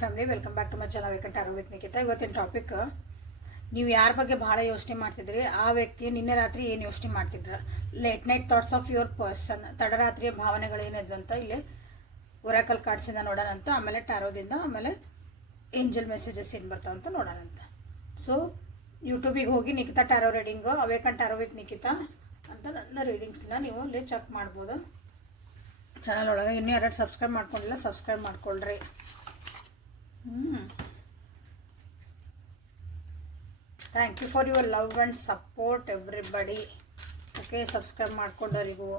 Family, welcome back to my channel awakened ಆರೋ with Nikhita. ಇವತ್ತಿನ topic, ನೀವು ಯಾರ ಬಗ್ಗೆ ಭಾಳ ಯೋಚನೆ ಮಾಡ್ತಿದ್ರಿ, ಆ ವ್ಯಕ್ತಿ ನಿನ್ನೆ ರಾತ್ರಿ ಏನು ಯೋಚನೆ ಮಾಡ್ತಿದ್ರ, late night thoughts of your person, ತಡರಾತ್ರಿಯ ಭಾವನೆಗಳೇನಿದ್ವು ಅಂತ ಇಲ್ಲಿ ಒರಾಕಲ್ ಕಾರ್ಡ್ಸಿಂದ ನೋಡೋಣಂತ, ಆಮೇಲೆ ಟ್ಯಾರೋದಿಂದ, ಆಮೇಲೆ ಏಂಜಲ್ ಮೆಸೇಜಸ್ ಏನು ಬರ್ತಾವಂತ ನೋಡೋಣಂತ. ಸೊ ಯೂಟ್ಯೂಬಿಗೆ ಹೋಗಿ Nikhita tarot reading, awakened tarot with Nikhita ಅಂತ ನನ್ನ ರೀಡಿಂಗ್ಸ್ನ ನೀವು ಅಲ್ಲಿ ಚೆಕ್ ಮಾಡ್ಬೋದು ಚಾನಲ್ ಒಳಗೆ. ಇನ್ನೂ ಯಾರು ಸಬ್ಸ್ಕ್ರೈಬ್ ಮಾಡ್ಕೊಂಡಿಲ್ಲ, ಸಬ್ಸ್ಕ್ರೈಬ್ ಮಾಡ್ಕೊಳ್ರಿ. Thank you for your love and support everybody. Okay, subscribe ಮಾಡ್ಕೊಂಡವರಿಗೂ,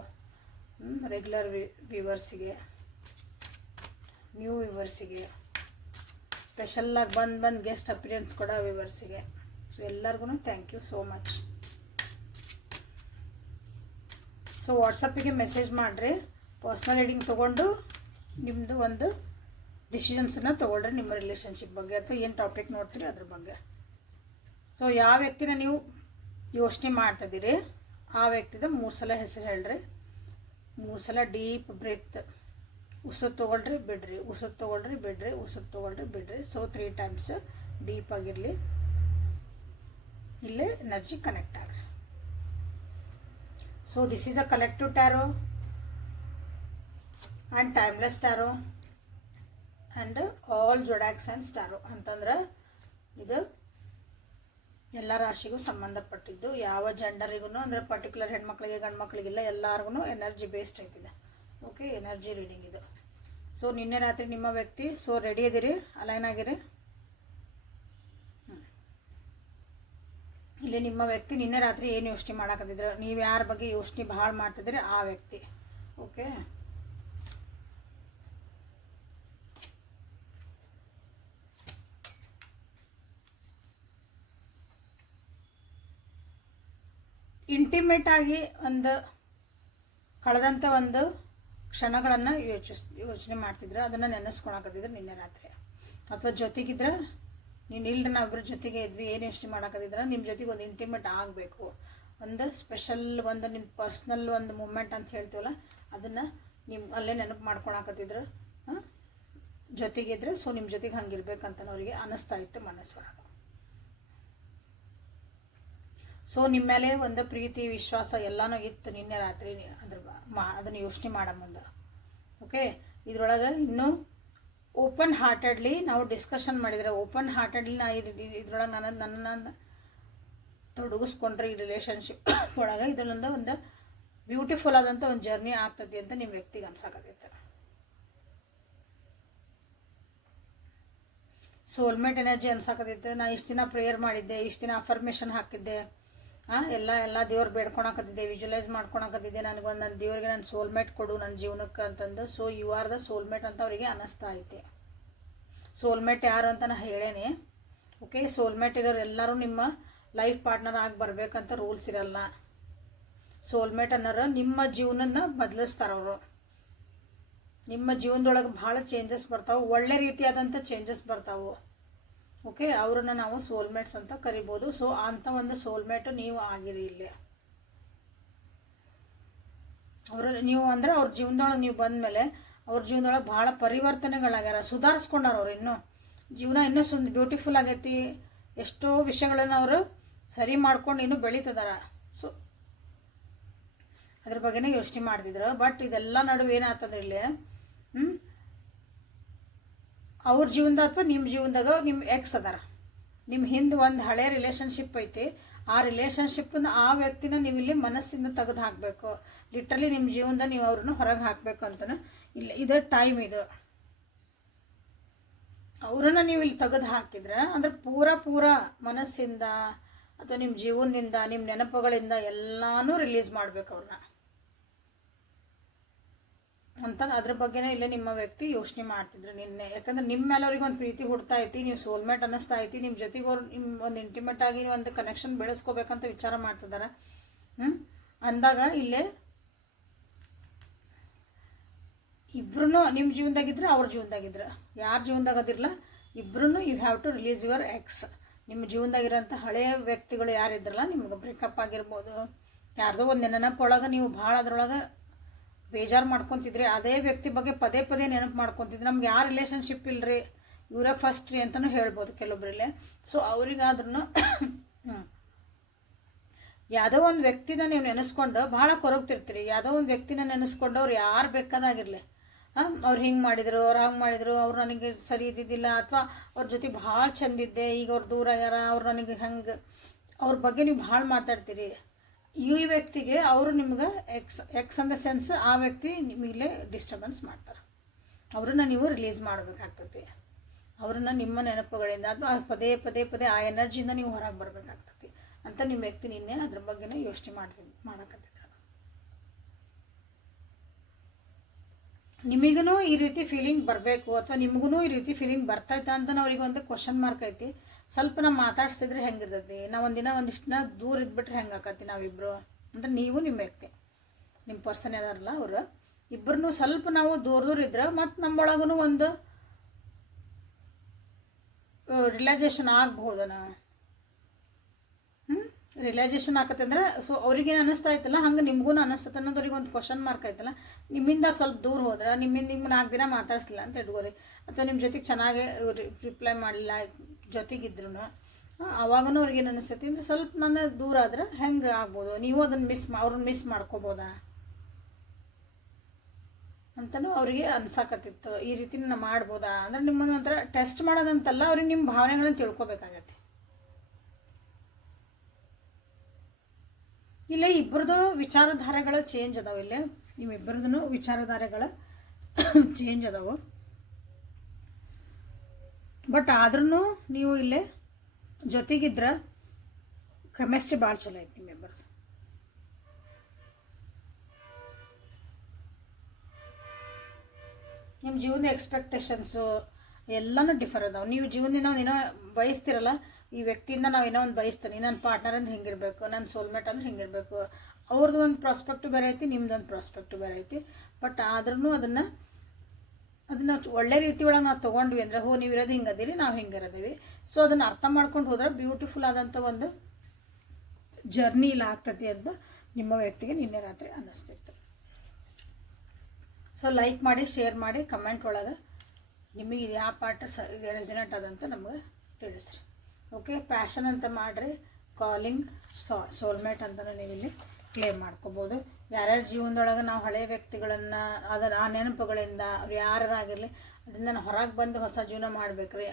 ರೆಗ್ಯುಲರ್ ವ್ಯೂವರ್ಸಿಗೆ, ನ್ಯೂ ವ್ಯೂವರ್ಸಿಗೆ, ಸ್ಪೆಷಲ್ಲಾಗಿ ಬಂದು ಗೆಸ್ಟ್ ಅಪಿಯರೆನ್ಸ್ ಕೊಡೋ ವ್ಯೂವರ್ಸಿಗೆ, ಸೊ ಎಲ್ಲರಿಗೂ thank you so much. So ವಾಟ್ಸಪ್ಪಿಗೆ ಮೆಸೇಜ್ ಮಾಡಿರಿ, ಪರ್ಸ್ನಲ್ ರೀಡಿಂಗ್ ತೊಗೊಂಡು ನಿಮ್ಮದು ಒಂದು ಡಿಸಿಷನ್ಸನ್ನ ತೊಗೊಳ್ರಿ ನಿಮ್ಮ ರಿಲೇಷನ್ಶಿಪ್ ಬಗ್ಗೆ, ಅಥವಾ ಏನು ಟಾಪಿಕ್ ನೋಡ್ತೀರಿ ಅದ್ರ ಬಗ್ಗೆ. ಸೊ ಯಾವ ವ್ಯಕ್ತಿನ ನೀವು ಯೋಚನೆ ಮಾಡ್ತಿದ್ದೀರಿ, ಆ ವ್ಯಕ್ತಿದ 3 ಸಲ ಹೆಸರು ಹೇಳ್ರಿ. 3 ಸಲ ಡೀಪ್ ಬ್ರೀತ್, ಉಸಿರು ತೊಗೊಳ್ರಿ ಬಿಡ್ರಿ, ಉಸಿರು ತೊಗೊಳ್ರಿ ಬಿಡ್ರಿ, ಉಸಿರು ತೊಗೊಳ್ರಿ ಬಿಡ್ರಿ. ಸೊ 3 ಟೈಮ್ಸ್ ಡೀಪ್ ಆಗಿರಲಿ, ಇಲ್ಲೇ ಎನರ್ಜಿ ಕನೆಕ್ಟ್ ಆಗ್ರಿ. So this is a collective tarot and timeless tarot and all zodiac signs tarot ಅಂತಂದ್ರೆ ಇದು ಎಲ್ಲ ರಾಶಿಗೂ ಸಂಬಂಧಪಟ್ಟಿದ್ದು, ಯಾವ ಜೆಂಡರಿಗೂ ಅಂದರೆ ಪರ್ಟಿಕ್ಯುಲರ್ ಹೆಣ್ಮಕ್ಳಿಗೆ ಗಂಡು ಮಕ್ಕಳಿಗೆಲ್ಲ ಎಲ್ಲರಿಗೂ ಎನರ್ಜಿ ಬೇಸ್ಡ್ ಐತಿದೆ. ಓಕೆ, ಎನರ್ಜಿ ರೀಡಿಂಗ್ ಇದು. ಸೊ ನಿನ್ನೆ ರಾತ್ರಿ ನಿಮ್ಮ ವ್ಯಕ್ತಿ, ಸೊ ರೆಡಿ ಇದೀರಿ, ಅಲೈನ್ ಆಗಿರಿ. ಇಲ್ಲಿ ನಿಮ್ಮ ವ್ಯಕ್ತಿ ನಿನ್ನೆ ರಾತ್ರಿ ಏನು ಯೋಚನೆ ಮಾಡಾಕತ್ತಿದ್ರು, ನೀವು ಯಾರ ಬಗ್ಗೆ ಯೋಚನೆ ಭಾಳ ಮಾಡ್ತಿದ್ದೀರಿ ಆ ವ್ಯಕ್ತಿ. ಓಕೆ, ಇಂಟಿಮೇಟ್ ಆಗಿ ಒಂದು ಕಳೆದಂಥ ಒಂದು ಕ್ಷಣಗಳನ್ನು ಯೋಚನೆ ಮಾಡ್ತಿದ್ರೆ, ಅದನ್ನು ನೆನೆಸ್ಕೊಳಕತ್ತಿದ್ರೆ ನಿನ್ನೆ ರಾತ್ರಿ, ಅಥವಾ ಜೊತೆಗಿದ್ರೆ ನೀನು ಇಲ್ಲರಿ ನಾವಿಬ್ಬರ ಜೊತೆಗೆ ಇದ್ವಿ, ಏನು ಯೋಚನೆ ಮಾಡೋಕತ್ತಿದ್ರೆ ನಿಮ್ಮ ಜೊತೆಗೆ ಒಂದು ಇಂಟಿಮೇಟ್ ಆಗಬೇಕು, ಒಂದು ಸ್ಪೆಷಲ್ ಒಂದು ನಿಮ್ಮ ಪರ್ಸ್ನಲ್ ಒಂದು ಮೂಮೆಂಟ್ ಅಂತ ಹೇಳ್ತೀವಲ್ಲ, ಅದನ್ನು ನಿಮ್ಮ ಅಲ್ಲೇ ನೆನಪು ಮಾಡ್ಕೊಳಕತ್ತಿದ್ರು ಜೊತೆಗಿದ್ರೆ. ಸೊ ನಿಮ್ಮ ಜೊತೆಗೆ ಹಂಗಿರ್ಬೇಕಂತ ಅವರಿಗೆ ಅನ್ನಿಸ್ತಾ ಇತ್ತು ಮನಸ್ಸೊಳಗೆ. ಸೊ ನಿಮ್ಮ ಮೇಲೆ ಒಂದು ಪ್ರೀತಿ ವಿಶ್ವಾಸ ಎಲ್ಲನೂ ಇತ್ತು ನಿನ್ನೆ ರಾತ್ರಿ ಅದನ್ನು ಯೋಚನೆ ಮಾಡೋ ಮುಂದೆ. ಓಕೆ, ಇದರೊಳಗೆ ಇನ್ನೂ ಓಪನ್ ಹಾರ್ಟೆಡ್ಲಿ ನಾವು ಡಿಸ್ಕಷನ್ ಮಾಡಿದರೆ, ಓಪನ್ ಹಾರ್ಟೆಡ್ಲಿ ನಾ ಇದ್ರೊಳಗೆ ನನ್ನನ್ನು ತೊಡಗಿಸ್ಕೊಂಡ್ರೆ ಈ ರಿಲೇಷನ್ಶಿಪ್ ಒಳಗೆ ಇದರಿಂದ ಒಂದು ಬ್ಯೂಟಿಫುಲ್ ಆದಂಥ ಒಂದು ಜರ್ನಿ ಆಗ್ತದೆ ಅಂತ ನಿಮ್ಮ ವ್ಯಕ್ತಿಗೆ ಅನ್ಸಾಕತ್ತೈತೆ. Soulmate energy ಅನ್ಸಾಕತ್ತೈತೆ. ನಾ ಇಷ್ಟು ದಿನ ಪ್ರೇಯರ್ ಮಾಡಿದ್ದೆ, ಇಷ್ಟು ದಿನ ಅಫರ್ಮೇಷನ್ ಹಾಕಿದ್ದೆ, ಎಲ್ಲ ದೇವ್ರು ಬೇಡ್ಕೊಳಕತ್ತಿದ್ದೆ, ವಿಜುವಲೈಸ್ ಮಾಡ್ಕೊಳಕತ್ತಿದ್ದೆ, ನನಗೊಂದು ನನ್ನ ದೇವ್ರಿಗೆ ನನ್ನ ಸೋಲ್ಮೇಟ್ ಕೊಡು ನನ್ನ ಜೀವನಕ್ಕೆ ಅಂತಂದು. So you are the soulmate ಅಂತ ಅವರಿಗೆ ಅನ್ನಿಸ್ತಾ ಐತೆ. ಸೋಲ್ಮೇಟ್ ಯಾರು ಅಂತ ನಾನು ಹೇಳೇನೆ. ಓಕೆ, ಸೋಲ್ಮೇಟ್ ಇರೋರು ಎಲ್ಲರೂ ನಿಮ್ಮ ಲೈಫ್ ಪಾರ್ಟ್ನರ್ ಆಗಿ ಬರಬೇಕಂತ ರೂಲ್ಸ್ ಇರಲ್ಲ. ಸೋಲ್ಮೇಟ್ ಅನ್ನೋರು ನಿಮ್ಮ ಜೀವನನ ಬದಲಿಸ್ತಾರವರು. ನಿಮ್ಮ ಜೀವನದೊಳಗೆ ಭಾಳ ಚೇಂಜಸ್ ಬರ್ತಾವೆ, ಒಳ್ಳೆ ರೀತಿಯಾದಂಥ ಚೇಂಜಸ್ ಬರ್ತಾವೆ. ಓಕೆ, ಅವ್ರನ್ನ ನಾವು ಸೋಲ್ಮೇಟ್ಸ್ ಅಂತ ಕರಿಬೋದು. ಸೊ ಅಂಥ ಒಂದು ಸೋಲ್ಮೇಟು ನೀವು ಆಗಿರಿ ಇಲ್ಲಿ. ನೀವು ಅಂದರೆ ಅವ್ರ ಜೀವನದೊಳಗೆ ನೀವು ಬಂದಮೇಲೆ ಅವ್ರ ಜೀವನದೊಳಗೆ ಭಾಳ ಪರಿವರ್ತನೆಗಳಾಗ್ಯಾರ, ಸುಧಾರಿಸ್ಕೊಂಡಾರ ಅವ್ರು. ಇನ್ನೂ ಜೀವನ ಇನ್ನೂ ಬ್ಯೂಟಿಫುಲ್ ಆಗೈತಿ, ಎಷ್ಟೋ ವಿಷಯಗಳನ್ನು ಅವರು ಸರಿ ಮಾಡ್ಕೊಂಡು ಇನ್ನೂ ಬೆಳೀತಿದಾರ. ಸೊ ಅದ್ರ ಬಗ್ಗೆನೇ ಯೋಚನೆ ಮಾಡ್ತಿದ್ರು. ಬಟ್ ಇದೆಲ್ಲ ನಡುವೆ ಏನಾಗ್ತದೆ ಇಲ್ಲಿ, ಅವ್ರ ಜೀವನದ ಅಥವಾ ನಿಮ್ಮ ಜೀವನದಾಗ ನಿಮ್ಮ ಎಕ್ಸ್ ಅದಾರ, ನಿಮ್ಮ ಹಿಂದೆ ಒಂದು ಹಳೆ ರಿಲೇಷನ್ಶಿಪ್ ಐತಿ. ಆ ರಿಲೇಷನ್ಶಿಪ್ಪನ್ನ ಆ ವ್ಯಕ್ತಿನ ನೀವು ಇಲ್ಲಿ ಮನಸ್ಸಿಂದ ತೆಗೆದು ಹಾಕಬೇಕು. ಲಿಟ್ರಲಿ ನಿಮ್ಮ ಜೀವನದ ನೀವು ಅವ್ರನ್ನ ಹೊರಗೆ ಹಾಕಬೇಕು ಅಂತನ ಇಲ್ಲ, ಇದೇ ಟೈಮ್ ಇದು. ಅವ್ರನ್ನ ನೀವು ಇಲ್ಲಿ ತೆಗೆದು ಹಾಕಿದ್ರೆ ಅಂದ್ರೆ ಪೂರ ಮನಸ್ಸಿಂದ ಅಥವಾ ನಿಮ್ಮ ಜೀವನದಿಂದ, ನಿಮ್ಮ ನೆನಪುಗಳಿಂದ ಎಲ್ಲನೂ ರಿಲೀಸ್ ಮಾಡ್ಬೇಕು ಅವ್ರನ್ನ ಅಂತ. ಅದ್ರ ಬಗ್ಗೆನೇ ಇಲ್ಲೇ ನಿಮ್ಮ ವ್ಯಕ್ತಿ ಯೋಚನೆ ಮಾಡ್ತಿದ್ರು ನಿನ್ನೆ. ಯಾಕಂದ್ರೆ ನಿಮ್ಮ ಮೇಲೆ ಅವ್ರಿಗೆ ಒಂದು ಪ್ರೀತಿ ಹುಡ್ತಾ ಐತಿ, ನೀವು ಸೋಲ್ಮೇಟ್ ಅನ್ನಿಸ್ತಾ ಐತಿ, ನಿಮ್ಮ ಜೊತೆಗೆ ಅವ್ರು ನಿಮ್ಮ ಒಂದು ಇಂಟಿಮೇಟ್ ಆಗಿ ಒಂದು ಕನೆಕ್ಷನ್ ಬೆಳೆಸ್ಕೋಬೇಕಂತ ವಿಚಾರ ಮಾಡ್ತಿದ್ದಾರೆ. ಅಂದಾಗ ಇಲ್ಲೇ ಇಬ್ರು ನಿಮ್ಮ ಜೀವನದಾಗಿದ್ರೆ ಅವ್ರ ಜೀವನದಾಗಿದ್ರೆ, ಯಾರ ಜೀವನದಾಗ ಅದಿರಲ್ಲ, ಇಬ್ರು you have to release your ex. ನಿಮ್ಮ ಜೀವನದಾಗಿರೋಂಥ ಹಳೆಯ ವ್ಯಕ್ತಿಗಳು ಯಾರಿದ್ರಲ್ಲ, ನಿಮ್ಗೆ ಬ್ರೇಕಪ್ ಆಗಿರ್ಬೋದು, ಯಾರ್ದೋ ಒಂದು ನೆನಪೊಳಗೆ ನೀವು ಭಾಳ ಅದ್ರೊಳಗೆ ಬೇಜಾರು ಮಾಡ್ಕೊತಿದ್ರಿ, ಅದೇ ವ್ಯಕ್ತಿ ಬಗ್ಗೆ ಪದೇ ನೆನಪು ಮಾಡ್ಕೊತಿದ್ರಿ. ನಮ್ಗೆ ಯಾವ ರಿಲೇಷನ್ಶಿಪ್ ಇಲ್ಲರಿ, ಇವರೇ ಫಸ್ಟ್ ರೀ ಅಂತಲೂ ಹೇಳ್ಬೋದು ಕೆಲವೊಬ್ಬರಲ್ಲಿ. ಸೊ ಅವ್ರಿಗಾದ್ರೂ ಯಾವುದೋ ಒಂದು ವ್ಯಕ್ತಿನ ನೀವು ನೆನೆಸ್ಕೊಂಡು ಭಾಳ ಕೊರಗ್ತಿರ್ತೀರಿ. ಯಾವುದೋ ಒಂದು ವ್ಯಕ್ತಿನ ನೆನೆಸ್ಕೊಂಡು ಅವ್ರು ಯಾರು ಬೇಕಾದಾಗಿರಲಿ, ಅವ್ರು ಹಿಂಗೆ ಮಾಡಿದರು, ಅವ್ರು ಹಂಗೆ ಮಾಡಿದರು, ಅವ್ರು ನನಗೆ ಸರಿ ಇದ್ದಿದ್ದಿಲ್ಲ, ಅಥವಾ ಅವ್ರ ಜೊತೆ ಭಾಳ ಚಂದಿದ್ದೆ, ಈಗ ಅವ್ರು ದೂರ ಆಗ್ಯಾರ, ಅವ್ರು ನನಗೆ ಹಂಗೆ ಅವ್ರ ಬಗ್ಗೆ ನೀವು ಭಾಳ ಮಾತಾಡ್ತೀರಿ. ಈ ವ್ಯಕ್ತಿಗೆ ಅವರು ನಿಮ್ಗೆ ಎಕ್ಸ್ ಇನ್ ದ ಸೆನ್ಸ್ ಆ ವ್ಯಕ್ತಿ ನಿಮಗಲೇ ಡಿಸ್ಟರ್ಬೆನ್ಸ್ ಮಾಡ್ತಾರೆ. ಅವ್ರನ್ನ ನೀವು ರಿಲೀಸ್ ಮಾಡಬೇಕಾಗ್ತದೆ. ಅವ್ರನ್ನ ನಿಮ್ಮ ನೆನಪುಗಳಿಂದ ಅಥವಾ ಪದೇ ಪದೇ ಪದೇ ಆ ಎನರ್ಜಿಯಿಂದ ನೀವು ಹೊರಗೆ ಬರಬೇಕಾಗ್ತದೆ ಅಂತ ನಿಮ್ಮ ವ್ಯಕ್ತಿ ನಿನ್ನೆ ಅದ್ರ ಬಗ್ಗೆನೇ ಯೋಚನೆ ಮಾಡಕತ್ತಿದ್ದಾರೆ. ನಿಮಗೂ ಈ ರೀತಿ ಫೀಲಿಂಗ್ ಬರಬೇಕು ಅಥವಾ ನಿಮಗೂ ಈ ರೀತಿ ಫೀಲಿಂಗ್ ಬರ್ತೈತೆ ಅಂತ ಅವ್ರಿಗೆ ಒಂದು ಕ್ವಶನ್ ಮಾರ್ಕ್ ಐತಿ. ಸ್ವಲ್ಪ ನಾವು ಮಾತಾಡ್ಸಿದ್ರೆ ಹೆಂಗಿರ್ತೈತಿ, ನಾವು ಒಂದಿಷ್ಟು ದೂರ ಇದ್ಬಿಟ್ರೆ ಹೆಂಗೆ ಆಕತಿ ನಾವಿಬ್ಬರು ಅಂದ್ರೆ ನೀವು ನಿಮ್ಮ ವ್ಯಕ್ತಿ ನಿಮ್ಮ ಪರ್ಸನ್ ಏನಾರಲ್ಲ ಅವರು ಇಬ್ಬರನ್ನೂ ಸ್ವಲ್ಪ ನಾವು ದೂರ ಇದ್ರೆ ಮತ್ತು ನಮ್ಮೊಳಗೂ ಒಂದು ರಿಲೈಸೇಷನ್ ಆಗ್ಬೋದನ. ರಿಲೈಸೇಷನ್ ಆಕತ್ತೆ ಅಂದ್ರೆ ಸೊ ಅವ್ರಿಗೇನು ಅನ್ನಿಸ್ತಾ ಇತ್ತಲ್ಲ ಹಂಗೆ ನಿಮಗೂ ಅನ್ನಿಸ್ತದೆ ಅನ್ನೋದ್ರಿಗೆ ಒಂದು ಕ್ವಶನ್ ಮಾರ್ಕ್ ಆಯ್ತಲ್ಲ. ನಿಮ್ಮಿಂದ ಸ್ವಲ್ಪ ದೂರ ಹೋದ್ರೆ ನಿಮ್ಮ 4 ದಿನ ಮಾತಾಡಿಸ್ಲಿಲ್ಲ ಅಂತ ಇಟ್ಕೋರಿ, ಅಥವಾ ನಿಮ್ಮ ಜೊತೆಗೆ ಚೆನ್ನಾಗಿ ರಿಪ್ಲೈ ಮಾಡಲಿಲ್ಲ ಜೊತೆಗಿದ್ರು ಅವಾಗೂ ಅವ್ರಿಗೇನು ಅನ್ನಿಸ್ತೈತಿ ಅಂದರೆ ಸ್ವಲ್ಪ ನನ್ನ ದೂರ ಆದ್ರೆ ಹೆಂಗೆ ಆಗ್ಬೋದು, ನೀವು ಅದನ್ನು ಅವ್ರನ್ನ ಮಿಸ್ ಮಾಡ್ಕೋಬೋದಾ ಅಂತಲೂ ಅವರಿಗೆ ಅನ್ಸಾಕತ್ತಿತ್ತು. ಈ ರೀತಿ ನಾವು ಮಾಡ್ಬೋದಾ ಅಂದ್ರೆ ನಿಮ್ಮನ್ನು ಒಂಥರ ಟೆಸ್ಟ್ ಮಾಡೋದಂತಲ್ಲ, ಅವ್ರಿಗೆ ನಿಮ್ಮ ಭಾವನೆಗಳನ್ನು ತಿಳ್ಕೊಬೇಕಾಗತ್ತೆ. ಇಲ್ಲೇ ಇಬ್ಬರದು ವಿಚಾರಧಾರೆಗಳು ಚೇಂಜ್ ಅದಾವೆ. ಇಲ್ಲೇ ನಿಮ್ಮಿಬ್ಬರದೂ ವಿಚಾರಧಾರೆಗಳು ಚೇಂಜ್ ಅದಾವೆ. ಬಟ್ ಆದ್ರೂ ನೀವು ಇಲ್ಲೇ ಜೊತೆಗಿದ್ರೆ ಕೆಮಿಸ್ಟ್ರಿ ಭಾಳ ಚಲೋ ಐತಿ ನಿಮ್ಮಿಬ್ಬರದು. ನಿಮ್ಮ ಜೀವನದ ಎಕ್ಸ್ಪೆಕ್ಟೇಷನ್ಸು ಎಲ್ಲನೂ ಡಿಫರ್ ಅದಾವೆ. ನೀವು ಜೀವನದಿಂದ ಏನೋ ಬಯಸ್ತಿರಲ್ಲ, ಈ ವ್ಯಕ್ತಿಯಿಂದ ನಾವು ಏನೋ ಒಂದು ಬಯಸ್ತೀನಿ, ನನ್ನ ಪಾರ್ಟ್ನರ್ ಅಂದ್ರೆ ಹಿಂಗಿರಬೇಕು, ನನ್ನ ಸೋಲ್ಮೇಟ್ ಅಂದ್ರೆ ಹಿಂಗಿರಬೇಕು. ಅವ್ರದ್ದು ಒಂದು ಪ್ರಾಸ್ಪೆಕ್ಟು ಬೇರೆ ಐತಿ, ನಿಮ್ದೊಂದು ಪ್ರಾಸ್ಪೆಕ್ಟು ಬೇರೆ ಐತಿ. ಬಟ್ ಆದ್ರೂ ಅದನ್ನು ಒಳ್ಳೆ ರೀತಿ ಒಳಗೆ ನಾವು ತೊಗೊಂಡ್ವಿ ಅಂದರೆ ನೀವು ಇರೋದು ಹಿಂಗದೀರಿ, ನಾವು ಹಿಂಗಿರೋದೀವಿ. ಸೊ ಅದನ್ನು ಅರ್ಥ ಮಾಡ್ಕೊಂಡು ಹೋದ್ರೆ ಬ್ಯೂಟಿಫುಲ್ ಆದಂಥ ಒಂದು ಜರ್ನಿ ಇಲ್ಲ ಆಗ್ತದೆ ಅಂತ ನಿಮ್ಮ ವ್ಯಕ್ತಿಗೆ ನಿನ್ನೆ ರಾತ್ರಿ ಅನ್ನಿಸ್ತಿತ್ತು. ಸೊ ಲೈಕ್ ಮಾಡಿ, ಶೇರ್ ಮಾಡಿ, ಕಮೆಂಟ್ ಒಳಗೆ ನಿಮಗೆ ಇದು ಯಾವ ಪಾರ್ಟ್ ರೆಸನೇಟ್ ಆದಂತ ನಮಗೆ ತಿಳಿಸ್ರಿ. ಓಕೆ, ಪ್ಯಾಷನ್ ಅಂತ ಮಾಡಿರಿ, ಕಾಲಿಂಗ್ ಸೋಲ್ಮೇಟ್ ಅಂತಲೂ ನೀವು ಇಲ್ಲಿ ಕ್ಲೇಮ್ ಮಾಡ್ಕೋಬೋದು. ಯಾರ್ಯಾರ ಜೀವನದೊಳಗೆ ನಾವು ಹಳೆಯ ವ್ಯಕ್ತಿಗಳನ್ನು ಆ ನೆನಪುಗಳಿಂದ ಅವ್ರು ಯಾರಾಗಿರಲಿ ಅದರಿಂದ ನಾನು ಹೊರಗೆ ಬಂದು ಹೊಸ ಜೀವನ ಮಾಡ್ಬೇಕ್ರಿ.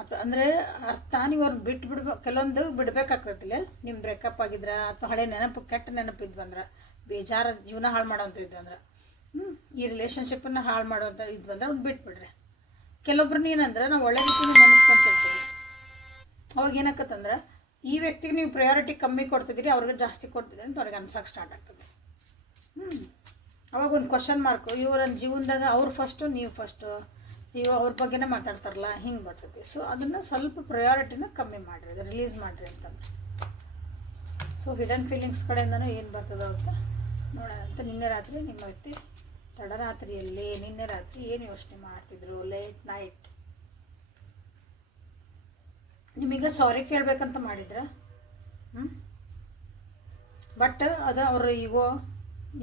ಅಥವಾ ಅಂದರೆ ಅರ್ಥ ನೀವು ಅವ್ರನ್ನ ಬಿಟ್ಬಿಡ್ಬೇಕು, ಕೆಲವೊಂದು ಬಿಡ್ಬೇಕಾಗ್ತತಿಲ್ಲ. ನಿಮ್ಮ ಬ್ರೇಕಪ್ ಆಗಿದ್ರೆ ಅಥವಾ ಹಳೆ ನೆನಪು ಕೆಟ್ಟ ನೆನಪಿದ್ವಂದ್ರೆ, ಬೇಜಾರು ಜೀವನ ಹಾಳು ಮಾಡೋವಂಥ ಇದ್ವಂದ್ರೆ, ಈ ರಿಲೇಷನ್ಶಿಪ್ಪನ್ನು ಹಾಳು ಮಾಡೋವಂಥ ಇದ್ವಂದ್ರೆ ಅವ್ನು ಬಿಟ್ಬಿಡ್ರಿ. ಕೆಲವೊಬ್ರನ್ನ ಏನಂದ್ರೆ ನಾವು ಒಳ್ಳೆ ರೀತಿಯಿಂದ ನೆನೆಸ್ಕೊಂತಿರ್ತೀವಿ, ಅವಾಗ ಏನಾಕತ್ತಂದ್ರೆ ಈ ವ್ಯಕ್ತಿಗೆ ನೀವು ಪ್ರಯಾರಿಟಿ ಕಮ್ಮಿ ಕೊಡ್ತಿದ್ದೀರಿ, ಅವ್ರಿಗೆ ಜಾಸ್ತಿ ಕೊಡ್ತಿದ್ದೀರಿ ಅಂತ ಅವ್ರಿಗೆ ಅನ್ಸಕ್ಕೆ ಸ್ಟಾರ್ಟ್ ಆಗ್ತದೆ. ಅವಾಗ ಒಂದು ಕ್ವಶನ್ ಮಾರ್ಕು, ಇವರ ಜೀವನದಾಗ ಅವ್ರು ಫಸ್ಟು ನೀವು ಫಸ್ಟು, ನೀವು ಅವ್ರ ಬಗ್ಗೆನೇ ಮಾತಾಡ್ತಾರಲ್ಲ, ಹಿಂಗೆ ಬರ್ತದೆ. ಸೊ ಅದನ್ನು ಸ್ವಲ್ಪ ಪ್ರಯಾರಿಟಿನ ಕಮ್ಮಿ ಮಾಡಿರಿ, ಅದು ರಿಲೀಸ್ ಮಾಡಿರಿ ಅಂತಂದ್ರೆ. ಸೊ ಹಿಡನ್ ಫೀಲಿಂಗ್ಸ್ ಕಡೆಯಿಂದನೂ ಏನು ಬರ್ತದೆ ಅಂತ ನೋಡೋಣ ಅಂತ. ನಿನ್ನೆ ರಾತ್ರಿ ನಿಮ್ಮ ವ್ಯಕ್ತಿ ತಡರಾತ್ರಿಯಲ್ಲಿ ನಿನ್ನೆ ರಾತ್ರಿ ಏನು ಯೋಚನೆ ಮಾಡ್ತಿದ್ರು, ಲೇಟ್ ನೈಟ್ ನಿಮಗೆ ಸಾರಿ ಕೇಳಬೇಕಂತ ಮಾಡಿದ್ರ. ಬಟ್ ಅದು ಅವರು ಈಗೋ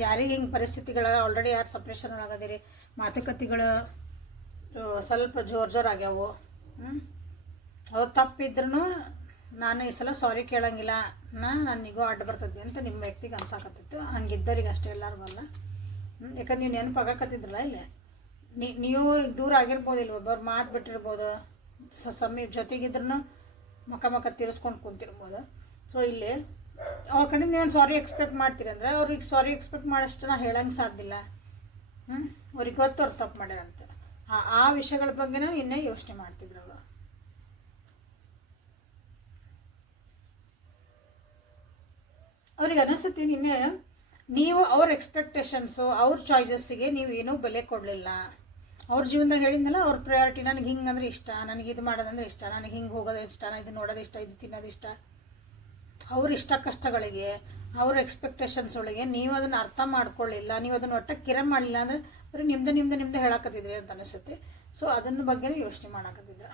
ಯಾರಿಗೆ ಹಿಂಗೆ ಪರಿಸ್ಥಿತಿಗಳು ಆಲ್ರೆಡಿ ಯಾರು ಸಪ್ರೇಷನ್ ಒಳಗದಿರಿ, ಮಾತುಕತೆಗಳು ಸ್ವಲ್ಪ ಜೋರಾಗ್ಯಾವು. ಅವ್ರು ತಪ್ಪಿದ್ರೂ ನಾನು ಈ ಸಲ ಸಾರಿ ಕೇಳಂಗಿಲ್ಲ, ನನಗೂ ಅಡ್ಡ ಬರ್ತದೆ ಅಂತ ನಿಮ್ಮ ವ್ಯಕ್ತಿಗೆ ಅನ್ಸಾಕತ್ತಿತ್ತು. ಹಂಗಿದ್ದವ್ರಿಗೆ ಅಷ್ಟೇ, ಎಲ್ಲರಿಗೂ ಅಲ್ಲ. ಯಾಕಂದ್ರೆ ನೀವು ನೆನಪಾಗಕತ್ತಿದ್ರಲ್ಲ, ಇಲ್ಲೇ ನೀವು ದೂರ ಆಗಿರ್ಬೋದು, ಇಲ್ಲಿ ಒಬ್ಬರು ಮಾತು ಬಿಟ್ಟಿರ್ಬೋದು, ಸಮೀಪ ಜೊತೆಗಿದ್ರೂ ಮುಖ ತಿರ್ಸ್ಕೊಂಡು ಕುಂತಿರ್ಬೋದು. ಸೊ ಇಲ್ಲಿ ಅವ್ರ ಕಡೆ ನೀವು ಸಾರಿ ಎಕ್ಸ್ಪೆಕ್ಟ್ ಮಾಡ್ತೀರಿ ಅಂದರೆ ಅವ್ರಿಗೆ ಸಾರಿ ಎಕ್ಸ್ಪೆಕ್ಟ್ ಮಾಡೋಷ್ಟು ನಾ ಹೇಳಂಗೆ ಸಾಧ್ಯ ಇಲ್ಲ. ಅವ್ರಿಗೆ ಗೊತ್ತು ಅವ್ರು ತಪ್ಪು ಮಾಡ್ಯಾರಂತ. ಆ ವಿಷಯಗಳ ಬಗ್ಗೆನೂ ಇನ್ನೇ ಯೋಚನೆ ಮಾಡ್ತಿದ್ರು ಅವರು. ಅವ್ರಿಗೆ ಅನಿಸ್ತತಿ ನಿನ್ನೆ ನೀವು ಅವ್ರ ಎಕ್ಸ್ಪೆಕ್ಟೇಷನ್ಸು, ಅವ್ರ ಚಾಯ್ಸಸ್ಸಿಗೆ ನೀವು ಏನೂ ಬೆಲೆ ಕೊಡಲಿಲ್ಲ. ಅವ್ರ ಜೀವನದಾಗ ಹೇಳಿದ್ನಲ್ಲ, ಅವ್ರ ಪ್ರಯಾರಿಟಿ ನನಗೆ ಹಿಂಗೆ ಅಂದರೆ ಇಷ್ಟ, ನನಗೆ ಇದು ಮಾಡೋದಂದ್ರೆ ಇಷ್ಟ, ನನಗೆ ಹಿಂಗೆ ಹೋಗೋದು ಇಷ್ಟ, ಇದು ನೋಡೋದು ಇಷ್ಟ, ಇದು ತಿನ್ನೋದು ಇಷ್ಟ. ಅವ್ರ ಇಷ್ಟ ಕಷ್ಟಗಳಿಗೆ, ಅವ್ರ ಎಕ್ಸ್ಪೆಕ್ಟೇಷನ್ಸ್ ಒಳಗೆ ನೀವು ಅದನ್ನು ಅರ್ಥ ಮಾಡ್ಕೊಳ್ಳಿಲ್ಲ, ನೀವು ಅದನ್ನು ಒಟ್ಟ ಕಿರ ಮಾಡಲಿಲ್ಲ ಅಂದರೆ ಬರೀ ನಿಮ್ದೆ ಹೇಳಕತ್ತಿದ್ರಿ ಅಂತ ಅನಿಸುತ್ತೆ. ಸೊ ಅದನ್ನ ಬಗ್ಗೆನೂ ಯೋಚನೆ ಮಾಡಕತ್ತಿದ್ರ.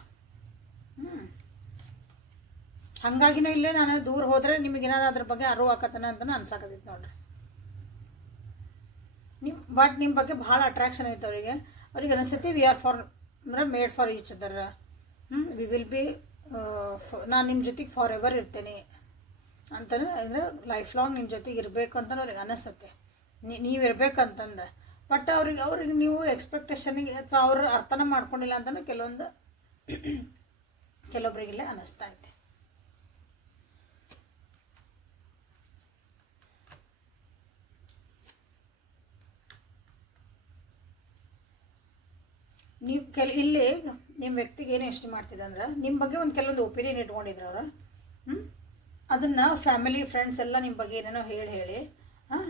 ಹಾಗಾಗಿನೂ ಇಲ್ಲೇ ನಾನು ದೂರ ಹೋದರೆ ನಿಮಗೇನಾದ್ರು ಅದ್ರ ಬಗ್ಗೆ ಅರಿವು ಆಕತ್ತನ ಅಂತಲೂ ಅನ್ಸಾಕತ್ತಿತ್ತು ನೋಡ್ರಿ. ಬಟ್ ನಿಮ್ಮ ಬಗ್ಗೆ ಭಾಳ ಅಟ್ರಾಕ್ಷನ್ ಐತೆ ಅವ್ರಿಗೆ ಅನಿಸುತ್ತೆ. ವಿ ಆರ್ ಫಾರ್ ಅಂದರೆ made for each other. We will be ನಾನು ನಿಮ್ಮ ಜೊತೆಗೆ ಫಾರ್ ಎವರ್ ಇರ್ತೇನೆ ಅಂತಲೇ ಅಂದರೆ ಲೈಫ್ ಲಾಂಗ್ ನಿಮ್ಮ ಜೊತೆಗೆ ಇರಬೇಕು ಅಂತ ಅವ್ರಿಗೆ ಅನ್ನಿಸ್ತತೆ. ನೀವು ಇರಬೇಕಂತಂದು. ಬಟ್ ಅವ್ರಿಗೆ ನೀವು ಎಕ್ಸ್ಪೆಕ್ಟೇಷನಿಗೆ ಅಥವಾ ಅವರು ಅರ್ಥನ ಮಾಡ್ಕೊಂಡಿಲ್ಲ ಅಂತಲೂ ಕೆಲವೊಬ್ಬರಿಗೆಲ್ಲ ಅನ್ನಿಸ್ತಾ ಐತೆ. ನೀವು ಇಲ್ಲಿ ನಿಮ್ಮ ವ್ಯಕ್ತಿಗೆ ಏನು ಎಷ್ಟು ಮಾಡ್ತಿದ್ದೆ ಅಂದ್ರೆ ನಿಮ್ಮ ಬಗ್ಗೆ ಒಂದು ಕೆಲವೊಂದು ಒಪಿನಿಯನ್ ಇಟ್ಕೊಂಡಿದ್ರು ಅವರು. ಅದನ್ನು ಫ್ಯಾಮಿಲಿ ಫ್ರೆಂಡ್ಸ್ ಎಲ್ಲ ನಿಮ್ಮ ಬಗ್ಗೆ ಏನೇನೋ ಹೇಳಿ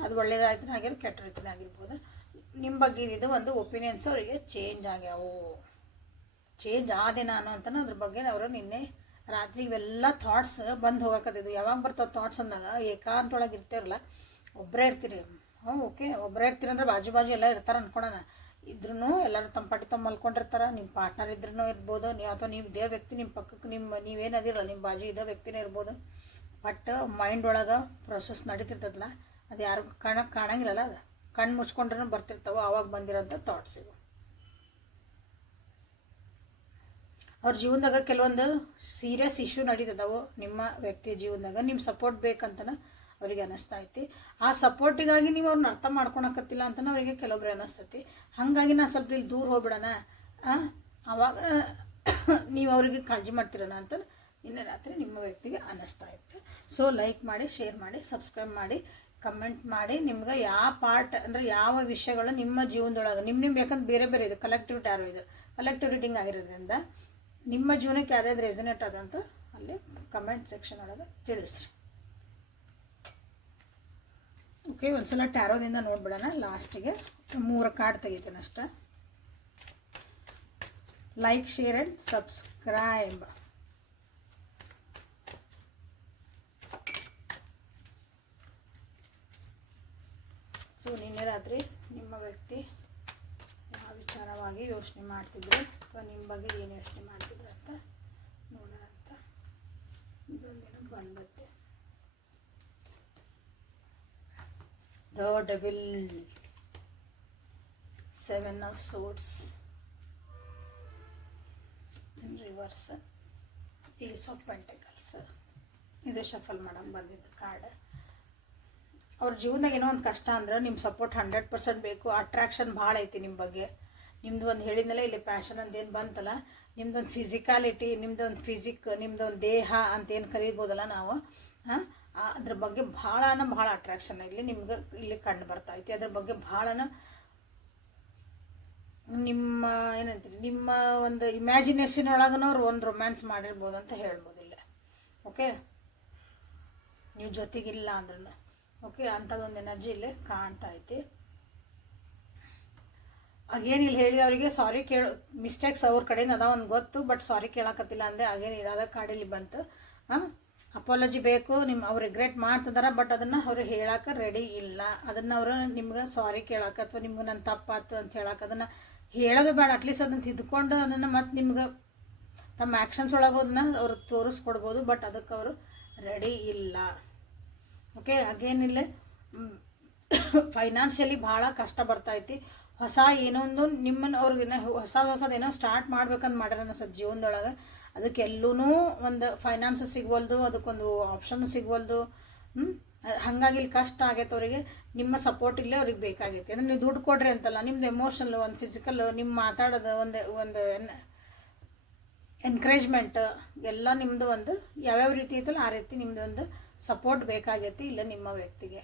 ಅದು ಒಳ್ಳೆಯ ರೀತಿನೇ ಆಗಿರೋ ಕೆಟ್ಟ ರೀತಿನೇ ಆಗಿರ್ಬೋದು. ನಿಮ್ಮ ಬಗ್ಗೆ ಇದು ಒಂದು ಒಪಿನಿಯನ್ಸ್ ಅವರಿಗೆ ಚೇಂಜ್ ಆಗ್ಯಾವು. ಚೇಂಜ್ ಆದೆ ನಾನು ಅಂತಲೂ ಅದ್ರ ಬಗ್ಗೆ ಅವರು ನಿನ್ನೆ ರಾತ್ರಿ ಇವೆಲ್ಲ ಥಾಟ್ಸ್ ಬಂದು ಹೋಗಕತ್ತಿದ್ದು. ಯಾವಾಗ ಬರ್ತಾವೆ ಥಾಟ್ಸ್ ಅಂದಾಗ ಏಕಾಂತೊಳಗೆ ಇರ್ತಿರಲ್ಲ, ಒಬ್ಬರೇ ಇರ್ತೀರಿ. ಓಕೆ, ಒಬ್ಬರೇ ಇರ್ತೀರಿ ಅಂದರೆ ಬಾಜು ಎಲ್ಲ ಇರ್ತಾರೆ ಅಂದ್ಕೊಳೋಣ. ಇದ್ರೂ ಎಲ್ಲರೂ ತಮ್ಮ ಪಾಟಿ ತಮ್ಮ ಮಲ್ಕೊಂಡಿರ್ತಾರೆ. ನಿಮ್ಮ ಪಾರ್ಟ್ನರ್ ಇದ್ರೂ ಇರ್ಬೋದು, ಅಥವಾ ನೀವು ಇದೇ ವ್ಯಕ್ತಿ ನಿಮ್ಮ ಪಕ್ಕಕ್ಕೆ ನೀವೇನದಿರಲ್ಲ ನಿಮ್ಮ ಬಾಜು ಇದೇ ವ್ಯಕ್ತಿನೇ ಇರ್ಬೋದು. ಬಟ್ ಮೈಂಡ್ ಒಳಗೆ ಪ್ರೊಸೆಸ್ ನಡೀತಿರ್ತದಲ್ಲ, ಅದು ಯಾರಿಗೂ ಕಾಣಂಗಿಲ್ಲಲ್ಲ. ಅದು ಕಣ್ಣು ಮುಚ್ಕೊಂಡ್ರೂ ಬರ್ತಿರ್ತಾವೆ ಆವಾಗ ಬಂದಿರೋಂಥ ಥಾಟ್ಸ್ ಇವು. ಅವ್ರ ಜೀವನದಾಗ ಕೆಲವೊಂದು ಸೀರಿಯಸ್ ಇಶ್ಯೂ ನಡೀತದವು ನಿಮ್ಮ ವ್ಯಕ್ತಿಯ ಜೀವನದಾಗ. ನಿಮ್ಮ ಸಪೋರ್ಟ್ ಬೇಕಂತನ ಅವರಿಗೆ ಅನ್ನಿಸ್ತಾ ಐತಿ. ಆ ಸಪೋರ್ಟಿಗಾಗಿ ನೀವು ಅವ್ರನ್ನ ಅರ್ಥ ಮಾಡ್ಕೊಳಕತ್ತಿಲ್ಲ ಅಂತಲೂ ಅವರಿಗೆ ಕೆಲವೊಬ್ರು ಅನ್ನಿಸ್ತೈತಿ. ಹಾಗಾಗಿ ನಾನು ಸ್ವಲ್ಪ ಇಲ್ಲಿ ದೂರ ಹೋಗ್ಬಿಡೋಣ, ಆವಾಗ ನೀವು ಅವರಿಗೆ ಕಾಳಜಿ ಮಾಡ್ತಿರೋಣ ಅಂತ ನಿನ್ನೆ ರಾತ್ರಿ ನಿಮ್ಮ ವ್ಯಕ್ತಿಗೆ ಅನ್ನಿಸ್ತಾ ಇತ್ತು. ಸೊ ಲೈಕ್ ಮಾಡಿ, ಶೇರ್ ಮಾಡಿ, ಸಬ್ಸ್ಕ್ರೈಬ್ ಮಾಡಿ, ಕಮೆಂಟ್ ಮಾಡಿ. ನಿಮ್ಗೆ ಯಾವ ಪಾರ್ಟ್ ಅಂದರೆ ಯಾವ ವಿಷಯಗಳು ನಿಮ್ಮ ಜೀವನದೊಳಗೆ ನಿಮ್ಮ ಯಾಕಂದ್ರೆ ಬೇರೆ ಬೇರೆ ಇದೆ, ಕಲೆಕ್ಟಿವ್ ಟ್ಯಾರೋ ಇದು, ಕಲೆಕ್ಟಿವ್ ರೀಡಿಂಗ್ ಆಗಿರೋದ್ರಿಂದ ನಿಮ್ಮ ಜೀವನಕ್ಕೆ ಯಾವುದಾದ್ರು ರೆಸನೇಟ್ ಆದಂತ ಅಲ್ಲಿ ಕಮೆಂಟ್ ಸೆಕ್ಷನ್ ಒಳಗೆ ತಿಳಿಸ್ರಿ. ಓಕೆ, ಒಂದ್ಸಲ ಟ್ಯಾರೋದಿಂದ ನೋಡ್ಬಿಡೋಣ. ಲಾಸ್ಟಿಗೆ 3 ಕಾರ್ಡ್ ತೆಗಿತೇನೆ ಅಷ್ಟೇ. Like, share and subscribe. So ನಿನ್ನೆ ರಾತ್ರಿ ನಿಮ್ಮ ವ್ಯಕ್ತಿ ಯಾವ ವಿಚಾರವಾಗಿ ಯೋಚನೆ ಮಾಡ್ತಿದ್ರು ಅಥವಾ ನಿಮ್ಮ ಬಗ್ಗೆ ಏನು ಯೋಚನೆ ಮಾಡ್ತಿದ್ರು ಅಂತ ನೋಡೋಣ ಅಂತ ಇದೊಂದಿನ ಬಂದತ್ತೆ. The devil, 7 of swords in reverse, ace of pentacles. ಇದು ಶಫಲ್ ಮಾಡಮ್ ಬಂದಿದ್ದು ಕಾರ್ಡ್. ಅವ್ರ ಜೀವನದಾಗ ಏನೋ ಒಂದು ಕಷ್ಟ ಅಂದ್ರೆ ನಿಮ್ಮ ಸಪೋರ್ಟ್ 100% ಬೇಕು. ಅಟ್ರಾಕ್ಷನ್ ಭಾಳ ಐತಿ ನಿಮ್ಮ ಬಗ್ಗೆ. ನಿಮ್ದು ಒಂದು ಹೇಳಿದ್ನಲ್ಲ ಇಲ್ಲಿ ಪ್ಯಾಷನ್ ಅಂತ ಏನು ಬಂತಲ್ಲ, ನಿಮ್ದೊಂದು ಫಿಸಿಕಾಲಿಟಿ, ನಿಮ್ದೊಂದು ದೇಹ ಅಂತ ಏನು ಕರೀಬೋದಲ್ಲ ನಾವು, ಅದ್ರ ಬಗ್ಗೆ ಭಾಳ ಅಟ್ರಾಕ್ಷನ್ ನಿಮ್ಗೆ ಇಲ್ಲಿ ಕಂಡು ಬರ್ತಾ ಐತಿ. ಅದ್ರ ಬಗ್ಗೆ ಭಾಳನ ನಿಮ್ಮ ಏನಂತೀರಿ, ನಿಮ್ಮ ಒಂದು ಇಮ್ಯಾಜಿನೇಷನ್ ಒಳಗೂ ಅವ್ರು ಒಂದು ರೊಮ್ಯಾನ್ಸ್ ಮಾಡಿರ್ಬೋದು ಅಂತ ಹೇಳ್ಬೋದಿಲ್ಲ. ಓಕೆ, ನೀವು ಜೊತೆಗಿಲ್ಲ ಅಂದ್ರೂ ಓಕೆ, ಅಂಥದ್ದೊಂದು ಎನರ್ಜಿ ಇಲ್ಲಿ ಕಾಣ್ತಾ ಐತಿ. ಅಗೇನ್ ಇಲ್ಲಿ ಹೇಳಿದ ಅವರಿಗೆ ಸಾರಿ ಮಿಸ್ಟೇಕ್ಸ್ ಅವ್ರ ಕಡೆಯಿಂದ ಅದ ಒಂದು ಗೊತ್ತು, ಬಟ್ ಸಾರಿ ಕೇಳಕತ್ತಿಲ್ಲ ಅಂದೆ. ಅಗೇನ್ ಇದಾದ ಕಾಡಿಲ್ಲಿ ಬಂತು. ಅಪಾಲಜಿ ಬೇಕು, ಅವ್ರು ರಿಗ್ರೆಟ್ ಮಾಡ್ತಿದಾರ, ಬಟ್ ಅದನ್ನು ಅವ್ರು ಹೇಳಕ್ಕೆ ರೆಡಿ ಇಲ್ಲ. ಅದನ್ನು ಅವರು ನಿಮ್ಗೆ ಸಾರಿ ಕೇಳಕ್ಕೆ ಅಥವಾ ನಿಮ್ಗೆ ನನ್ನ ತಪ್ಪಾತು ಅಂತ ಹೇಳಕ್ಕೆ ಅದನ್ನು ಹೇಳೋದು ಬೇಡ. ಅಟ್ಲೀಸ್ಟ್ ಅದನ್ನು ತಿದ್ದುಕೊಂಡು ಅದನ್ನು ಮತ್ತು ನಿಮ್ಗೆ ತಮ್ಮ ಆ್ಯಕ್ಷನ್ಸ್ ಒಳಗೋದನ್ನ ಅವರು ತೋರಿಸ್ಕೊಡ್ಬೋದು, ಬಟ್ ಅದಕ್ಕೆ ಅವರು ರೆಡಿ ಇಲ್ಲ. ಓಕೆ, ಅಗೇನಿಲ್ಲೇ ಫೈನಾನ್ಷಿಯಲಿ ಭಾಳ ಕಷ್ಟ ಬರ್ತೈತಿ. ಹೊಸ ಏನೊಂದು ನಿಮ್ಮನ್ನು ಅವ್ರಿಗೆ ಹೊಸದೇನೋ ಸ್ಟಾರ್ಟ್ ಮಾಡ್ಬೇಕಂತ ಮಾಡ್ಯಾರ ಅನ್ಸುತ್ತೆ ಜೀವನದೊಳಗೆ. ಅದಕ್ಕೆಲ್ಲೂ ಒಂದು ಫೈನಾನ್ಸ್ ಸಿಗ್ವಲ್ದು, ಅದಕ್ಕೊಂದು ಆಪ್ಷನ್ ಸಿಗ್ವಲ್ದು. ಹಾಗಾಗಿ ಇಲ್ಲಿ ಕಷ್ಟ ಆಗೈತೆ ಅವರಿಗೆ. ನಿಮ್ಮ ಸಪೋರ್ಟ್ ಇಲ್ಲೇ ಅವ್ರಿಗೆ ಬೇಕಾಗೈತಿ. ಅಂದರೆ ನೀವು ದುಡ್ಡು ಕೊಡ್ರಿ ಅಂತಲ್ಲ, ನಿಮ್ದು ಎಮೋಷನಲ್, ಒಂದು ಫಿಸಿಕಲ್, ನಿಮ್ಮ ಮಾತಾಡೋದು ಒಂದು ಎನ್ಕರೇಜ್ಮೆಂಟ್ ಎಲ್ಲ ನಿಮ್ಮದು ಒಂದು ಯಾವ್ಯಾವ ರೀತಿ ಐತಲ್ಲ ಆ ರೀತಿ ನಿಮ್ಮದು ಒಂದು ಸಪೋರ್ಟ್ ಬೇಕಾಗೈತಿ ಇಲ್ಲ ನಿಮ್ಮ ವ್ಯಕ್ತಿಗೆ.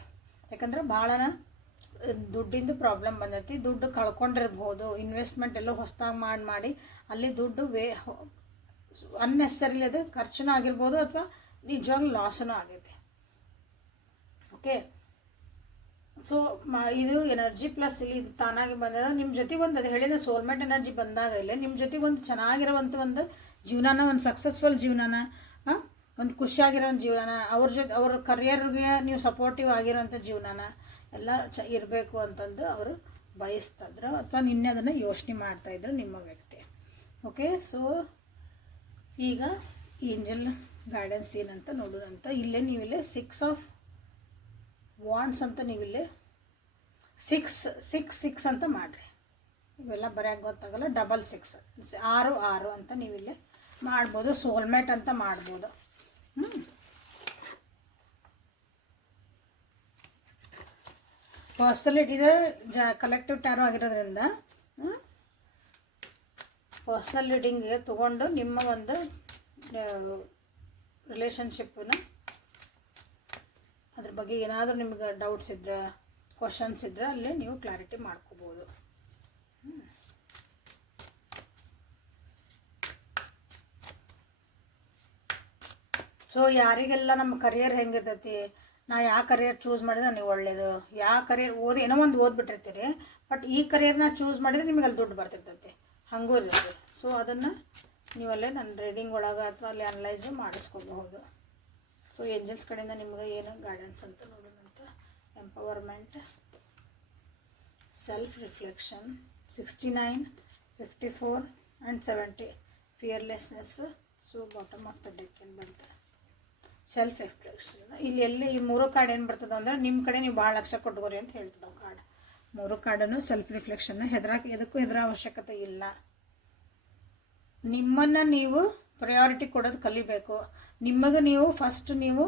ಯಾಕಂದ್ರೆ ಭಾಳನ ದುಡ್ಡಿಂದು ಪ್ರಾಬ್ಲಮ್ ಬಂದೈತಿ. ದುಡ್ಡು ಕಳ್ಕೊಂಡಿರ್ಬೋದು, ಇನ್ವೆಸ್ಟ್ಮೆಂಟ್ ಎಲ್ಲೋ ಹೊಸದಾಗಿ ಮಾಡಿ ಅಲ್ಲಿ ದುಡ್ಡು ಅನ್ನೆಸರಿಲಿ ಅದು ಖರ್ಚುನೂ ಆಗಿರ್ಬೋದು ಅಥವಾ ನಿಜವಾಗ್ಲೂ ಲಾಸೂ ಆಗೈತಿ. ಓಕೆ, ಸೊ ಇದು ಎನರ್ಜಿ ಪ್ಲಸ್ ಇಲ್ಲಿ ತಾನಾಗಿ ಬಂದದ. ನಿಮ್ಮ ಜೊತೆಗೆ ಒಂದು ಅದು ಹೇಳಿದ ಸೋಲ್ಮೇಟ್ ಎನರ್ಜಿ ಬಂದಾಗ ಇಲ್ಲ ನಿಮ್ಮ ಜೊತೆಗೆ ಒಂದು ಚೆನ್ನಾಗಿರೋವಂಥ ಒಂದು ಜೀವನನ, ಒಂದು ಸಕ್ಸಸ್ಫುಲ್ ಜೀವನನ, ಒಂದು ಖುಷಿಯಾಗಿರೋ ಜೀವನ, ಅವ್ರ ಕರಿಯರ್ಗೆ ನೀವು ಸಪೋರ್ಟಿವ್ ಆಗಿರೋಂಥ ಜೀವನನ ಎಲ್ಲ ಇರಬೇಕು ಅಂತಂದು ಅವರು ಬಯಸ್ತಿದ್ರು ಅಥವಾ ನಿನ್ನೆ ಅದನ್ನು ಯೋಚನೆ ಮಾಡ್ತಾಯಿದ್ರು ನಿಮ್ಮ ವ್ಯಕ್ತಿ. ಓಕೆ, ಸೊ ಈಗ ಏಂಜಲ್ ಗೈಡೆನ್ಸ್ ಏನಂತ ನೋಡೋದಂತ. ಇಲ್ಲೇ ನೀವಿಲ್ಲೇ 6 ಆಫ್ ವಾಂಡ್ಸ್ ಅಂತ ನೀವಿಲ್ಲೇ 6 ಅಂತ ಮಾಡಿರಿ. ಇವೆಲ್ಲ ಬರೆಯೋಕೆ ಗೊತ್ತಾಗಲ್ಲ. 6 6 ಅಂತ ನೀವಿಲ್ಲೇ ಮಾಡ್ಬೋದು, ಸೋಲ್ಮೇಟ್ ಅಂತ ಮಾಡ್ಬೋದು. ಪರ್ಸನಲ್ ಇದು ಕಲೆಕ್ಟಿವ್ ಟ್ಯಾರೋ ಆಗಿರೋದ್ರಿಂದ ಪರ್ಸ್ನಲ್ ರೀಡಿಂಗ್ಗೆ ತೊಗೊಂಡು ನಿಮ್ಮ ಒಂದು ರಿಲೇಷನ್ಶಿಪ್ಪನ್ನ ಅದ್ರ ಬಗ್ಗೆ ಏನಾದರೂ ನಿಮ್ಗೆ ಡೌಟ್ಸ್ ಇದ್ದರೆ, ಕ್ವಶನ್ಸ್ ಇದ್ದರೆ ಅಲ್ಲೇ ನೀವು ಕ್ಲಾರಿಟಿ ಮಾಡ್ಕೋಬೋದು. ಸೊ ಯಾರಿಗೆಲ್ಲ ನಮ್ಮ ಕರಿಯರ್ ಹೆಂಗಿರ್ತೈತಿ, ನಾ ಯಾವ ಕರಿಯರ್ ಚೂಸ್ ಮಾಡಿದ್ರೆ ನೀವು ಒಳ್ಳೆಯದು, ಯಾವ ಕರಿಯರ್ ಏನೋ ಒಂದು ಓದ್ಬಿಟ್ಟಿರ್ತೀರಿ, ಬಟ್ ಈ ಕರಿಯರ್ನ ಚೂಸ್ ಮಾಡಿದರೆ ನಿಮಗೆ ಅಲ್ಲಿ ದುಡ್ಡು ಬರ್ತಿರ್ತೈತಿ, ಹಂಗೂ ಇರುತ್ತೆ. ಸೊ ಅದನ್ನು ನೀವಲ್ಲೇ ನನ್ನ ರೀಡಿಂಗ್ ಒಳಗೆ ಅಥವಾ ಅಲ್ಲಿ ಅನಲೈಸ್ ಮಾಡಿಸ್ಕೋಬಹುದು. ಸೊ ಏಂಜಲ್ಸ್ ಕಡೆಯಿಂದ ನಿಮ್ಗೆ ಏನು ಗೈಡೆನ್ಸ್ ಅಂತ ನೋಡೋಣಂತ. Empowerment, self reflection, 69, 54 and 70, fearlessness. So bottom of the deck ಏನು ಬಂತು, ಸೆಲ್ಫ್ ಎಕ್ಸ್ಪ್ರೆಷನ್. ಇಲ್ಲಿ ಎಲ್ಲಿ ಈ 3 ಕಾರ್ಡ್ ಏನು ಬರ್ತದೆ ಅಂದರೆ ನಿಮ್ಮ ಕಡೆ ನೀವು ಭಾಳ ಲಕ್ಷ ಕೊಟ್ಕೋರಿ ಅಂತ ಹೇಳ್ತದೆ ಕಾರ್ಡ್. 3 ಕಾರ್ಡನ್ನು ಸೆಲ್ಫ್ ರಿಫ್ಲೆಕ್ಷನ್. ಎದಕ್ಕೂ ಹೆದರ ಅವಶ್ಯಕತೆ ಇಲ್ಲ. ನಿಮ್ಮನ್ನು ನೀವು ಪ್ರಯಾರಿಟಿ ಕೊಡೋದು ಕಲಿಬೇಕು. ನಿಮಗೆ ನೀವು ಫಸ್ಟ್ ನೀವು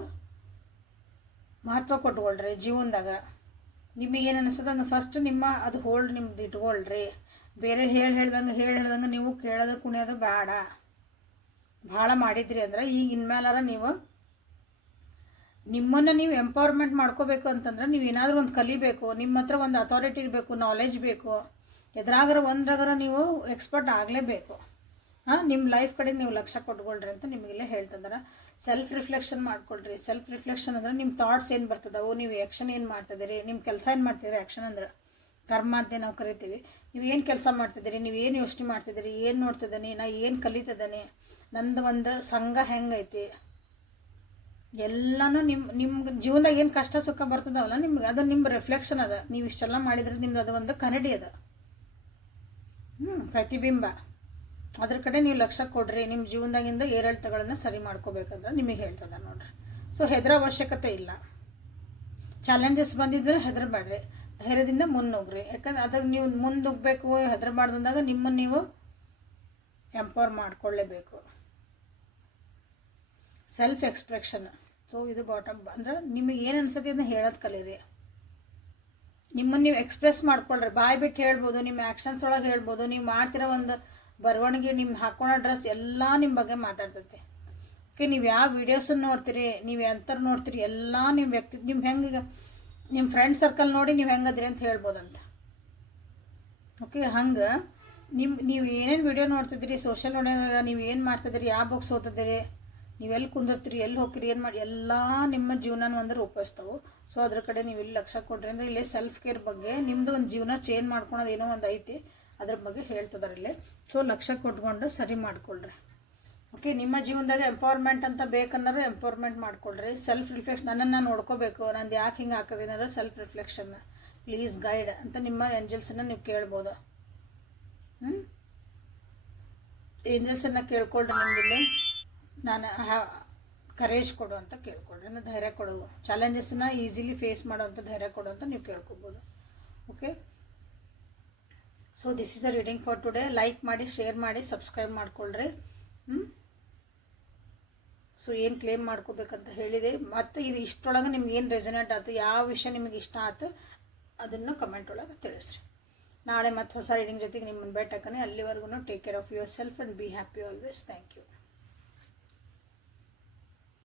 ಮಹತ್ವ ಕೊಟ್ಕೊಳ್ರಿ ಜೀವನದಾಗ. ನಿಮಗೇನು ಅನಿಸ್ತದೆ ಅಂದ್ರೆ ಫಸ್ಟ್ ಅದು ಹೋಲ್ಡ್ ನಿಮ್ದು ಇಟ್ಕೊಳ್ರಿ. ಬೇರೆ ಹೇಳ್ದಂಗೆ ನೀವು ಕೇಳೋದು ಕುಣಿಯೋದು ಬೇಡ. ಭಾಳ ಮಾಡಿದ್ರಿ ಅಂದ್ರೆ ಈಗ ಇನ್ಮೇಲಾರ ನೀವು ನಿಮ್ಮನ್ನು ನೀವು ಎಂಪವರ್ಮೆಂಟ್ ಮಾಡ್ಕೋಬೇಕು ಅಂತಂದ್ರೆ ನೀವು ಏನಾದರೂ ಒಂದು ಕಲಿಬೇಕು. ನಿಮ್ಮ ಹತ್ರ ಒಂದು ಅಥಾರಿಟಿ ಇರಬೇಕು, ನಾಲೆಜ್ ಬೇಕು. ಒಂದ್ರಾಗರ ನೀವು ಎಕ್ಸ್ಪರ್ಟ್ ಆಗಲೇಬೇಕು. ನಿಮ್ಮ ಲೈಫ್ ಕಡೆ ನೀವು ಲಕ್ಷ್ಯ ಕೊಟ್ಕೊಳ್ರಿ ಅಂತ ನಿಮಗೆಲ್ಲ ಹೇಳ್ತಿದ್ದಾರೆ. ಸೆಲ್ಫ್ ರಿಫ್ಲೆಕ್ಷನ್ ಮಾಡ್ಕೊಳ್ರಿ. ಸೆಲ್ಫ್ ರಿಫ್ಲೆಕ್ಷನ್ ಅಂದ್ರೆ ನಿಮ್ಮ ಥಾಟ್ಸ್ ಏನು ಬರ್ತದವು, ನೀವು ಆ್ಯಕ್ಷನ್ ಏನು ಮಾಡ್ತಿದ್ದೀರಿ, ನಿಮ್ಮ ಕೆಲಸ ಏನು ಮಾಡ್ತಿದ್ದೀರಿ. ಆ್ಯಕ್ಷನ್ ಅಂದ್ರೆ ಕರ್ಮ ಅಂತ ನಾವು ಕರಿತೀವಿ. ನೀವು ಏನು ಕೆಲಸ ಮಾಡ್ತಿದ್ದೀರಿ, ನೀವು ಏನು ಯೋಚನೆ ಮಾಡ್ತಿದ್ದೀರಿ, ಏನು ನೋಡ್ತಿದ್ದೀನಿ, ನಾ ಏನು ಕಲಿತಿದ್ದೀನಿ, ನಂದು ಒಂದು ಸಂಘ ಹೆಂಗೈತಿ, ಎಲ್ಲನೂ ನಿಮ್ಮ ಜೀವನದಾಗ ಏನು ಕಷ್ಟ ಸುಖ ಬರ್ತದವಲ್ಲ ನಿಮ್ಗೆ ಅದು ನಿಮ್ಮ ರಿಫ್ಲೆಕ್ಷನ್ ಅದ. ನೀವು ಇಷ್ಟೆಲ್ಲ ಮಾಡಿದ್ರೆ ನಿಮ್ದು ಅದು ಒಂದು ಕನ್ನಡಿ ಅದ, ಪ್ರತಿಬಿಂಬ. ಅದ್ರ ಕಡೆ ನೀವು ಲಕ್ಷ್ಯ ಕೊಡ್ರಿ. ನಿಮ್ಮ ಜೀವನದಾಗಿಂದ ಏರಿಳಿತಗಳನ್ನು ಸರಿ ಮಾಡ್ಕೋಬೇಕಂದ್ರೆ ನಿಮಗೆ ಹೇಳ್ತದ ನೋಡ್ರಿ. ಸೊ ಹೆದರೋ ಅವಶ್ಯಕತೆ ಇಲ್ಲ. ಚಾಲೆಂಜಸ್ ಬಂದಿದ್ರೆ ಹೆದರಬೇಡ್ರಿ, ಧೈರ್ಯದಿಂದ ಮುನ್ನುಗ್ರಿ. ಯಾಕಂದ್ರೆ ಅದಕ್ಕೆ ನೀವು ಮುಂದುಗ್ಬೇಕು, ಹೆದರಬಾರ್ದಂದಾಗ ನಿಮ್ಮನ್ನು ನೀವು ಎಂಪವರ್ ಮಾಡ್ಕೊಳ್ಳೇಬೇಕು. Self expression. ಸೊ ಇದು ಬಾಟಮ್ ಅಂದ್ರೆ ನಿಮಗೆ ಏನು ಅನ್ಸತ್ತೆ ಅದನ್ನ ಹೇಳೋದು ಕಲೀರಿ. ನಿಮ್ಮನ್ನು ನೀವು ಎಕ್ಸ್ಪ್ರೆಸ್ ಮಾಡ್ಕೊಳ್ರಿ. ಬಾಯ್ ಬಿಟ್ಟು ಹೇಳ್ಬೋದು, ನಿಮ್ಮ ಆ್ಯಕ್ಷನ್ಸ್ ಒಳಗೆ ಹೇಳ್ಬೋದು. ನೀವು ಮಾಡ್ತಿರೋ ಒಂದು ಬರವಣಿಗೆ, ನಿಮ್ಮ ಹಾಕೊಳ್ಳೋ ಡ್ರೆಸ್ ಎಲ್ಲ ನಿಮ್ಮ ಬಗ್ಗೆ ಮಾತಾಡ್ತೈತೆ. ಓಕೆ, ನೀವು ಯಾವ ವೀಡಿಯೋಸನ್ನು ನೋಡ್ತೀರಿ, ನೀವು ಎಂಥರು ನೋಡ್ತೀರಿ, ಎಲ್ಲ ನಿಮ್ಮ ನಿಮ್ಮ ಹೆಂಗೆ ನಿಮ್ಮ ಫ್ರೆಂಡ್ ಸರ್ಕಲ್ ನೋಡಿ ನೀವು ಹೆಂಗದ್ರಿ ಅಂತ ಹೇಳ್ಬೋದಂತ. ಓಕೆ, ಹಂಗೆ ನೀವು ಏನೇನು ವೀಡಿಯೋ ನೋಡ್ತಿದ್ದೀರಿ, ಸೋಷಿಯಲ್ ಮೀಡಿಯಾದಾಗ ನೀವು ಏನು ಮಾಡ್ತಿದ್ದೀರಿ, ಯಾವ ಬುಕ್ಸ್ ಓದ್ತಿದ್ದೀರಿ, ನೀವೆಲ್ಲಿ ಕುಂದಿರ್ತೀರಿ, ಎಲ್ಲಿ ಹೋಗ್ತೀರಿ, ಏನು ಮಾಡಿ, ಎಲ್ಲ ನಿಮ್ಮ ಜೀವನ ಒಂದು ರೂಪಿಸ್ತಾವೆ. ಸೊ ಅದ್ರ ಕಡೆ ನೀವು ಇಲ್ಲಿ ಲಕ್ಷ್ಯ ಕೊಡ್ರಿ. ಅಂದರೆ ಇಲ್ಲೇ ಸೆಲ್ಫ್ ಕೇರ್ ಬಗ್ಗೆ ನಿಮ್ಮದು ಒಂದು ಜೀವನ ಚೇಂಜ್ ಮಾಡ್ಕೊಳೋದು ಏನೋ ಒಂದು ಐತಿ, ಅದ್ರ ಬಗ್ಗೆ ಹೇಳ್ತಿದ್ದಾರೆ ಇಲ್ಲೇ. ಸೊ ಲಕ್ಷ್ಯ ಕೊಟ್ಕೊಂಡು ಸರಿ ಮಾಡ್ಕೊಳ್ರಿ. ಓಕೆ, ನಿಮ್ಮ ಜೀವನದಾಗ ಎಂಪವರ್ಮೆಂಟ್ ಅಂತ ಬೇಕಂದ್ರೆ ಎಂಪವರ್ಮೆಂಟ್ ಮಾಡ್ಕೊಳ್ರಿ. ಸೆಲ್ಫ್ ರಿಫ್ಲೆಕ್ಷನ್, ನನ್ನನ್ನು ನಾನು ನೋಡ್ಕೋಬೇಕು, ನಂದು ಯಾಕೆ ಹಿಂಗೆ ಹಾಕೋದಿನಾದ್ರೆ ಸೆಲ್ಫ್ ರಿಫ್ಲೆಕ್ಷನ್ ಪ್ಲೀಸ್ ಗೈಡ್ ಅಂತ ನಿಮ್ಮ ಏಂಜಲ್ಸನ್ನು ನೀವು ಕೇಳ್ಬೋದು. ಏಂಜಲ್ಸನ್ನು ಕೇಳ್ಕೊಳ್ರಿ. ನಿಮ್ಮಲ್ಲಿ ನಾನು ಕರೇಜ್ ಕೊಡು ಅಂತ ಕೇಳ್ಕೊಳ್ರಿ, ಅಂದರೆ ಧೈರ್ಯ ಕೊಡೋದು, ಚಾಲೆಂಜಸ್ನ ಈಸಿಲಿ ಫೇಸ್ ಮಾಡೋವಂಥ ಧೈರ್ಯ ಕೊಡು ಅಂತ ನೀವು ಕೇಳ್ಕೊಬೋದು. Okay, so this is the reading for today. Like ಮಾಡಿ, ಶೇರ್ ಮಾಡಿ, ಸಬ್ಸ್ಕ್ರೈಬ್ ಮಾಡ್ಕೊಳ್ರಿ. ಸೊ ಏನು ಕ್ಲೇಮ್ ಮಾಡ್ಕೋಬೇಕಂತ ಹೇಳಿದೆ. ಮತ್ತು ಇದು ಇಷ್ಟರೊಳಗೆ ನಿಮ್ಗೆ ಏನು ರೆಸನೇಟ್ ಆಯ್ತು, ಯಾವ ವಿಷಯ ನಿಮಗೆ ಇಷ್ಟ ಆಯ್ತು ಅದನ್ನು ಕಮೆಂಟ್ ಒಳಗೆ ತಿಳಿಸ್ರಿ. ನಾಳೆ ಮತ್ತು ಹೊಸ ರೀಡಿಂಗ್ ಜೊತೆಗೆ ನಿಮ್ಮನ್ನು ಭೇಟಿ ಹಾಕನೆ. ಅಲ್ಲಿವರೆಗೂ take care of yourself and be happy always. Thank you.